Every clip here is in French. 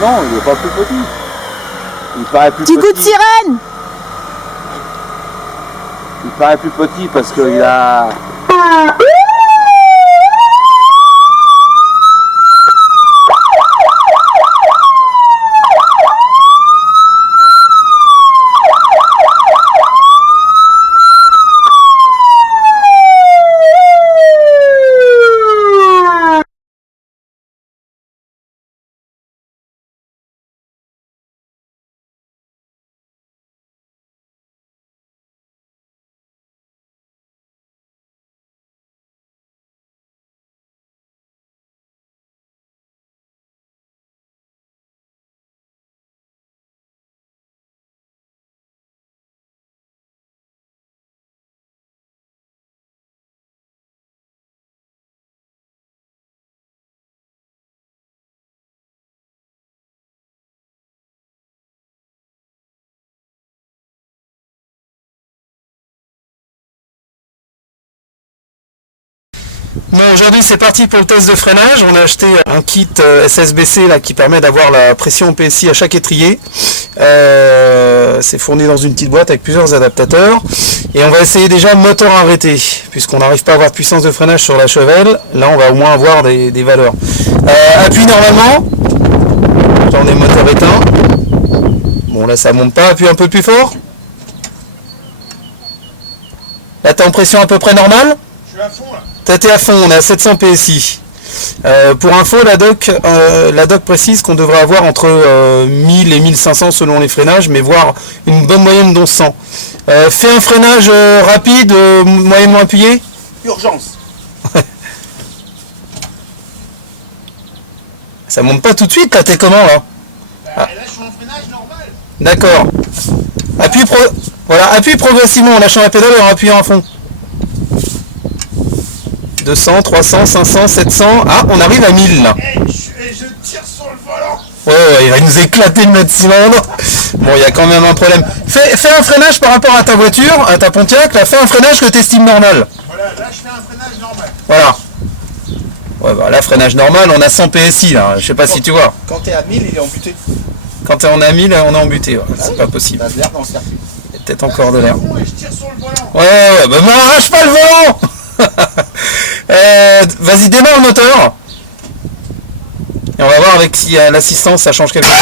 Non, il n'est pas plus petit. Il paraît plus Petit petit. coup de sirène. Il paraît plus petit parce qu'il a... Bon, aujourd'hui c'est parti pour le test de freinage. On a acheté un kit SSBC là, qui permet d'avoir la pression PSI à chaque étrier. C'est fourni dans une petite boîte avec plusieurs adaptateurs. Et on va essayer déjà moteur arrêté, puisqu'on n'arrive pas à avoir de puissance de freinage sur la Chevelle. Là on va au moins avoir des valeurs. Appui normalement. J'en ai moteur éteint. Bon là ça monte pas, appuie un peu plus fort. Là t'es en pression à peu près normale. Je suis à fond là. T'es à fond, on est à 700 PSI. Pour info, la doc précise qu'on devrait avoir entre 1000 et 1500 selon les freinages, mais voire une bonne moyenne d'1100. Fais un freinage rapide, moyennement appuyé. Urgence. Ça monte pas tout de suite, là, t'es comment là? Là je suis en freinage normal. D'accord. Appuie progressivement en lâchant la pédale et en appuyant à fond. 200, 300, 500, 700. Ah, on arrive à 1000 là. Et je tire sur le volant. Ouais, il va nous éclater le mètre cylindre. Bon, il y a quand même un problème. Fais un freinage par rapport à ta voiture, à ta Pontiac. Là, fais un freinage que tu estimes normal. Voilà, là je fais un freinage normal. Voilà. Ouais, bah là, freinage normal, on a 100 PSI là. Je sais pas si tu vois. Quand t'es à 1000, il est embuté. Quand on a 1000, on est embuté. Ouais. C'est pas possible. T'as de l'air dans le circuit. Il y a peut-être encore de l'air. Et je tire sur le volant. Ouais, bah m'arrache pas le volant. Vas-y, démarre le moteur. Et on va voir avec si l'assistance ça change quelque chose.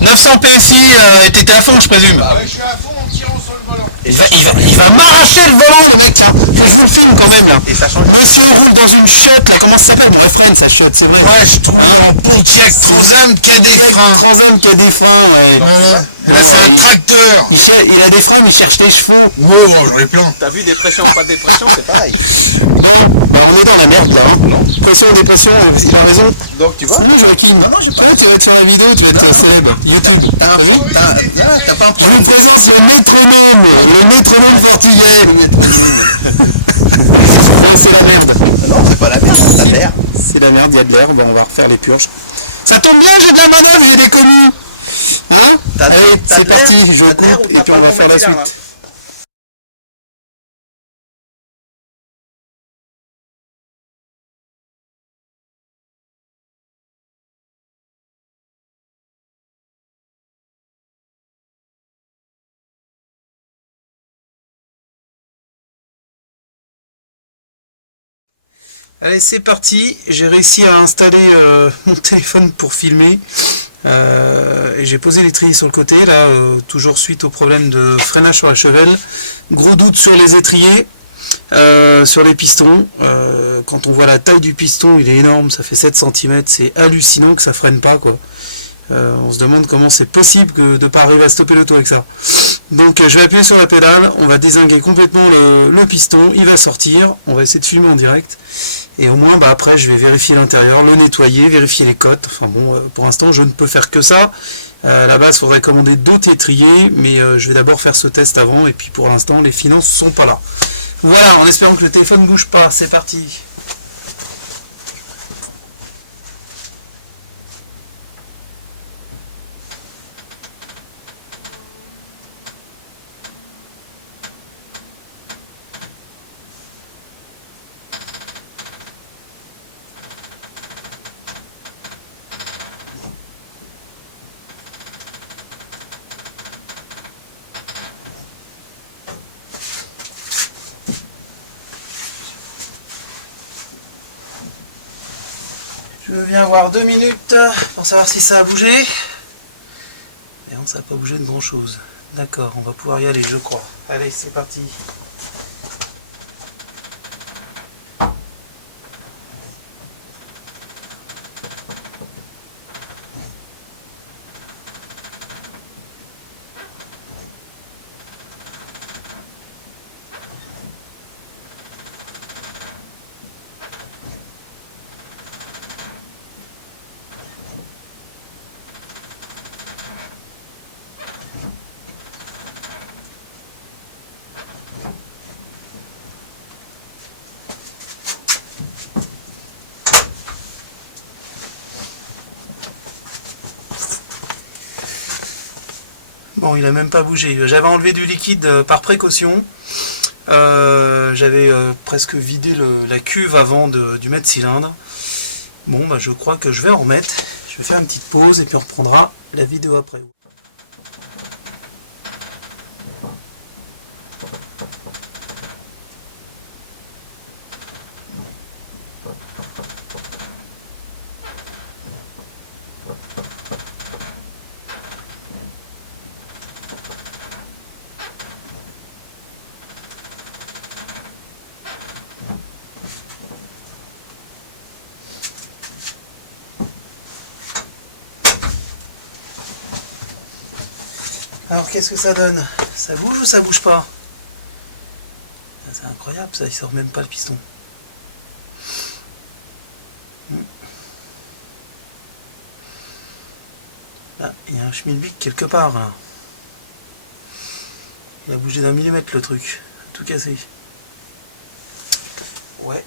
900 PSI et t'étais à fond, je présume. Ah ouais, je suis à fond en tirant sur le volant. Il va m'arracher le volant, le mec, tiens. Je vous filme quand même là. Et ça change. Monsieur roule dans une chiotte là, comment ça s'appelle? Mon freine sa chiotte, c'est vrai. Ouais, je trouve un Pontiac Transam qui a des freins. Transam qui a des freins, ouais. Là c'est un tracteur. Il a des freins, mais il cherche des chevaux. Wow, j'en ai plein. T'as vu dépression, pas de dépression, c'est pareil. On est dans la merde là. Non. Pression, dépression, il a raison. Donc tu vois. Salut Joaquin. Non, tu vas être sur la vidéo, tu vas être célèbre. YouTube. T'as pas un Je vous présente le métronome portugais. C'est la merde. Non, c'est pas la merde, c'est la merde. C'est la merde, il y a de l'air, bon, on va refaire les purges. Ça tombe bien, j'ai de la manœuvre, j'ai des commis. Hein? Allez, c'est parti, je coupe et puis on va faire la suite. Allez, c'est parti, j'ai réussi à installer mon téléphone pour filmer et j'ai posé l'étrier sur le côté, là, toujours suite au problème de freinage sur la Chevelle. Gros doute sur les étriers, sur les pistons. Quand on voit la taille du piston, il est énorme, ça fait 7 cm, c'est hallucinant que ça freine pas, quoi. On se demande comment c'est possible de ne pas arriver à stopper l'auto avec ça. Donc je vais appuyer sur la pédale, on va dézinguer complètement le piston, il va sortir, on va essayer de filmer en direct. Et au moins après je vais vérifier l'intérieur, le nettoyer, vérifier les cotes. Enfin bon, pour l'instant je ne peux faire que ça. À la base il faudrait commander d'autres étriers, mais je vais d'abord faire ce test avant, et puis pour l'instant les finances sont pas là. Voilà, en espérant que le téléphone ne bouge pas, c'est parti. Je viens voir 2 minutes pour savoir si ça a bougé. Et non, ça n'a pas bougé de grand chose. D'accord, on va pouvoir y aller, je crois. Allez, c'est parti. Bon, il a même pas bougé. J'avais enlevé du liquide par précaution. J'avais presque vidé la cuve avant du mètre cylindre. Bon, bah, je crois que je vais en remettre. Je vais faire une petite pause et puis on reprendra la vidéo après. Alors qu'est-ce que ça donne? Ça bouge ou ça bouge pas? C'est incroyable ça, il sort même pas le piston. Là, il y a un schmilblick quelque part là. Il a bougé d'1 millimètre le truc, tout cassé. Ouais.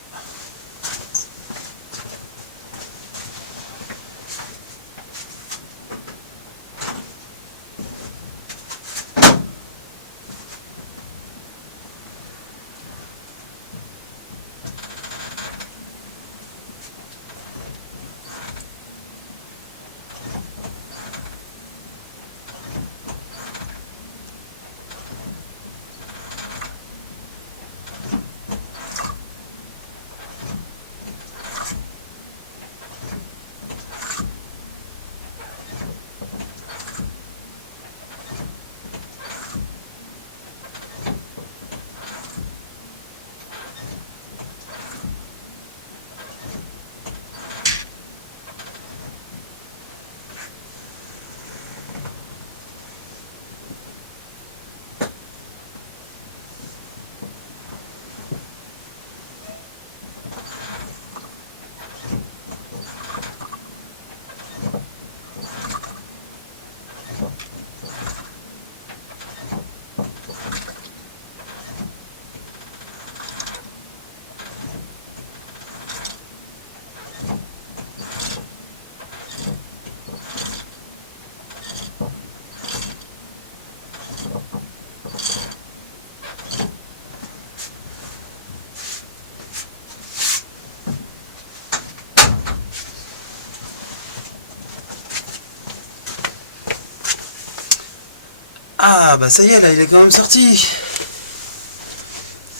Ah bah ça y est, là il est quand même sorti.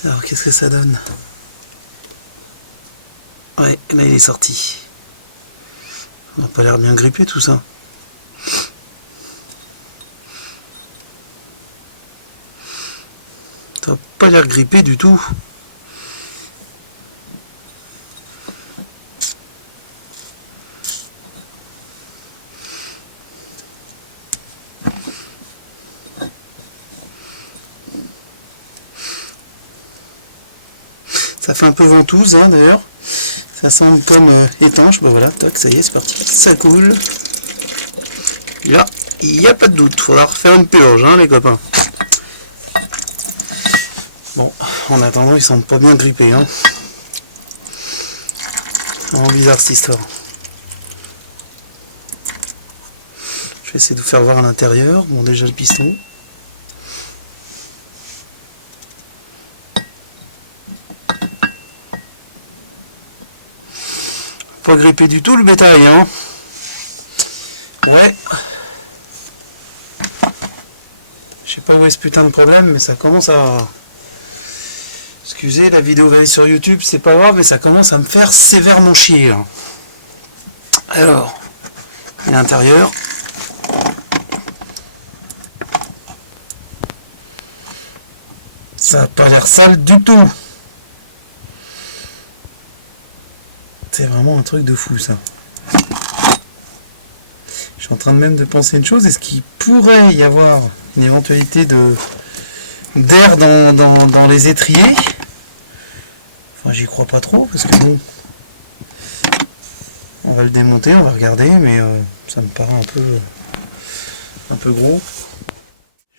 Alors qu'est-ce que ça donne? Ouais, là il est sorti. On n'a pas l'air bien grippé tout ça. Ça n'a pas l'air grippé du tout. Ça fait un peu ventouse hein, d'ailleurs. Ça semble comme étanche. Bah voilà, tac, ça y est, c'est parti. Ça coule. Là, il n'y a pas de doute. Faudra refaire une purge, hein, les copains. Bon, en attendant, ils semblent pas bien grippés. Hein. Vraiment bizarre cette histoire. Je vais essayer de vous faire voir à l'intérieur. Bon, déjà le piston. Pas grippé du tout le bétail, hein. Ouais. Je sais pas où est ce putain de problème, mais ça commence à... Excusez, la vidéo va aller sur YouTube, c'est pas grave, mais ça commence à me faire sévèrement chier. Hein. Alors, et l'intérieur. Ça n'a pas l'air sale du tout. C'est vraiment un truc de fou ça. Je suis en train même de penser une chose. Est-ce qu'il pourrait y avoir une éventualité d'air dans les étriers? Enfin, j'y crois pas trop parce que bon, on va le démonter, on va regarder, mais ça me paraît un peu gros.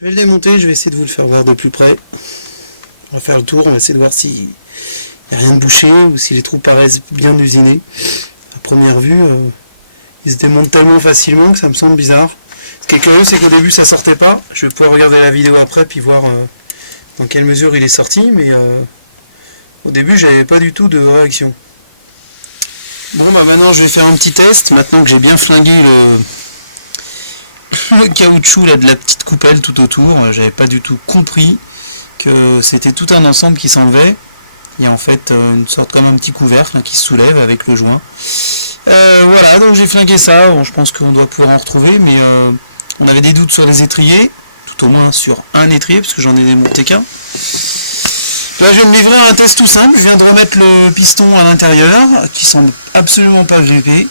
Je vais le démonter, je vais essayer de vous le faire voir de plus près. On va faire le tour, on va essayer de voir s'il n'y a rien de bouché ou si les trous paraissent bien usinés. À première vue, ils se démontent tellement facilement que ça me semble bizarre. Ce qui est curieux, c'est qu'au début ça sortait pas. Je vais pouvoir regarder la vidéo après puis voir dans quelle mesure il est sorti, mais au début j'avais pas du tout de réaction. Bon bah maintenant je vais faire un petit test, maintenant que j'ai bien flingué le caoutchouc là, de la petite coupelle tout autour. J'avais pas du tout compris que c'était tout un ensemble qui s'enlevait. Il y a en fait une sorte comme un petit couvercle hein, qui se soulève avec le joint. Voilà, donc j'ai flingué ça. Bon, je pense qu'on doit pouvoir en retrouver, mais on avait des doutes sur les étriers, tout au moins sur un étrier, parce que j'en ai démonté qu'un. Là, je vais me livrer à un test tout simple. Je viens de remettre le piston à l'intérieur, qui semble absolument pas grippé.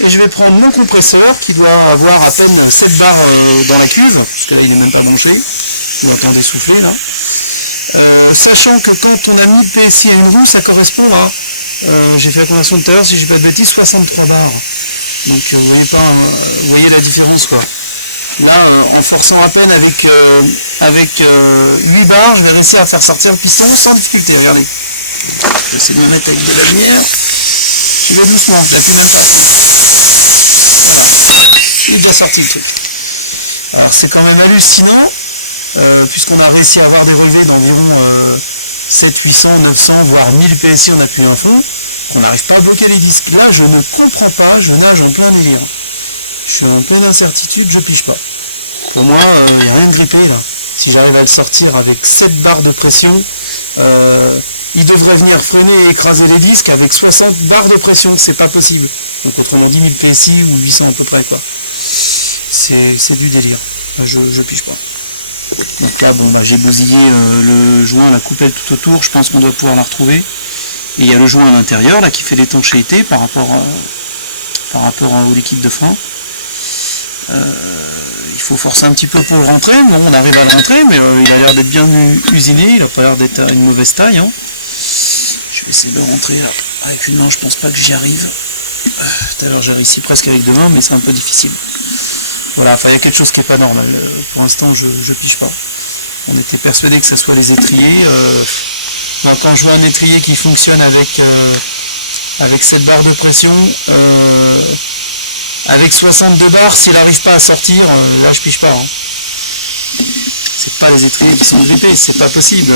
Et je vais prendre mon compresseur, qui doit avoir à peine 7 bars dans la cuve, parce que là, il n'est même pas branché. Vous l'entendez souffler, là. Sachant que quand on a mis le PSI à une roue, ça correspond à, j'ai fait la conversion tout à l'heure, si je dis pas de bêtises, 63 bars. Donc vous voyez la différence quoi. Là, en forçant à peine avec 8 bars, je vais réussir à faire sortir le piston sans difficulté, regardez. Je vais essayer de le mettre avec de la lumière. Je vais doucement, je l'appuie même pas. Voilà. Il est déjà sorti le truc. Alors c'est quand même hallucinant. Puisqu'on a réussi à avoir des relevés d'environ 700, 800, 900, voire 1000 PSI en appuyant à fond, qu'on n'arrive pas à bloquer les disques. Là, je ne comprends pas, je nage en plein délire. Je suis en pleine incertitude, je pige pas. Pour moi, il n'y a rien de grippé là. Si j'arrive à le sortir avec 7 barres de pression, il devrait venir freiner et écraser les disques avec 60 barres de pression, c'est pas possible. Donc autrement dit 1000 PSI ou 800 à peu près quoi. C'est du délire. Je pige pas. Donc là, bon, j'ai bousillé le joint, la coupelle tout autour, je pense qu'on doit pouvoir la retrouver. Et il y a le joint à l'intérieur là qui fait l'étanchéité par rapport au liquide de frein. Il faut forcer un petit peu pour le rentrer. Bon, on arrive à le rentrer, mais il a l'air d'être bien usiné, il n'a pas l'air d'être à une mauvaise taille. Hein. Je vais essayer de le rentrer là. Avec une main, je pense pas que j'y arrive. Tout à l'heure j'ai réussi presque avec deux mains, mais c'est un peu difficile. Voilà, enfin, il y a quelque chose qui n'est pas normal. Pour l'instant, je pige pas. On était persuadé que ce soit les étriers. Quand je vois un étrier qui fonctionne avec cette barre de pression, avec 62 barres, s'il n'arrive pas à sortir, là je pige pas. Hein. C'est pas les étriers qui sont grippés, c'est pas possible.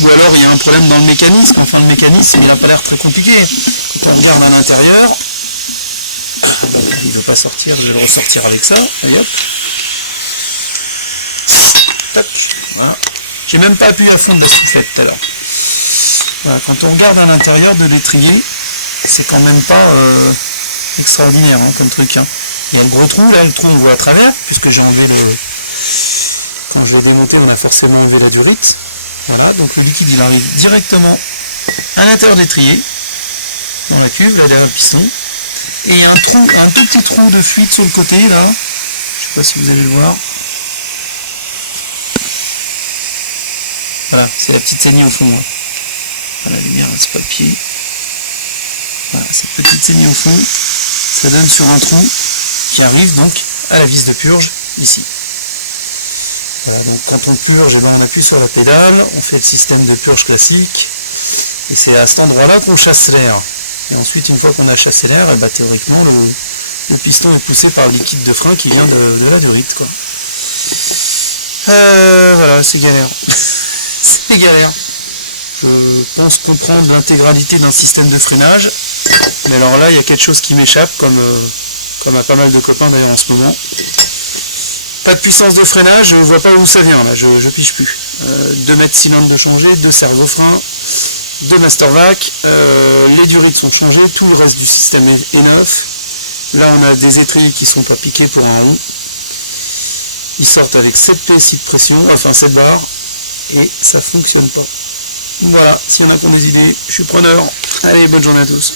Ou alors il y a un problème dans le mécanisme. Enfin, le mécanisme, il n'a pas l'air très compliqué. Quand on regarde à l'intérieur, il ne veut pas sortir, je vais le ressortir avec ça, et hop. Tac, voilà. J'ai même pas appuyé à fond de la soufflette tout à l'heure. Voilà, quand on regarde à l'intérieur de l'étrier, c'est quand même pas extraordinaire hein, comme truc. Hein. Il y a un gros trou, là le trou on voit à travers, puisque j'ai enlevé le... Quand je l'ai démonté, on a forcément enlevé la durite. Voilà, donc le liquide il arrive directement à l'intérieur de l'étrier, dans la cuve, là derrière le piston. Et un tout petit trou de fuite sur le côté là, je sais pas si vous allez le voir. Voilà, c'est la petite saignée au fond. Là. Voilà, la lumière, c'est pas le pied. Voilà, cette petite saignée au fond, ça donne sur un trou qui arrive donc à la vis de purge ici. Voilà, donc quand on purge, on appuie sur la pédale, on fait le système de purge classique, et c'est à cet endroit-là qu'on chasse l'air. Et ensuite, une fois qu'on a chassé l'air, bah, théoriquement, le piston est poussé par le liquide de frein qui vient de la durite. Quoi. Voilà, c'est galère. C'est galère. Je pense comprendre l'intégralité d'un système de freinage, mais alors là, il y a quelque chose qui m'échappe, comme à pas mal de copains d'ailleurs en ce moment. Pas de puissance de freinage, je vois pas où ça vient, là, je pige plus. 2 mètres cylindres de changer, 2 servo-freins, 2 master vac, les durites sont changées, tout le reste du système est neuf, Là on a des étriers qui sont pas piqués pour un rond. Ils sortent avec 7 PSI de pression, enfin 7 bars, et ça fonctionne pas. Voilà, s'il y en a qui ont des idées, je suis preneur. Allez, bonne journée à tous.